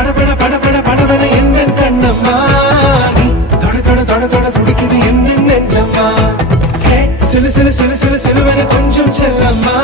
படபட படபட படபட எந்த கண்ணம்மா நீ தொட தொட தொட தொட துடிக்குது எந்த நெஞ்சம்மா ஹே சிலு சிலு சிலு சிலு சிலுவென கொஞ்சம் செல்லம்மா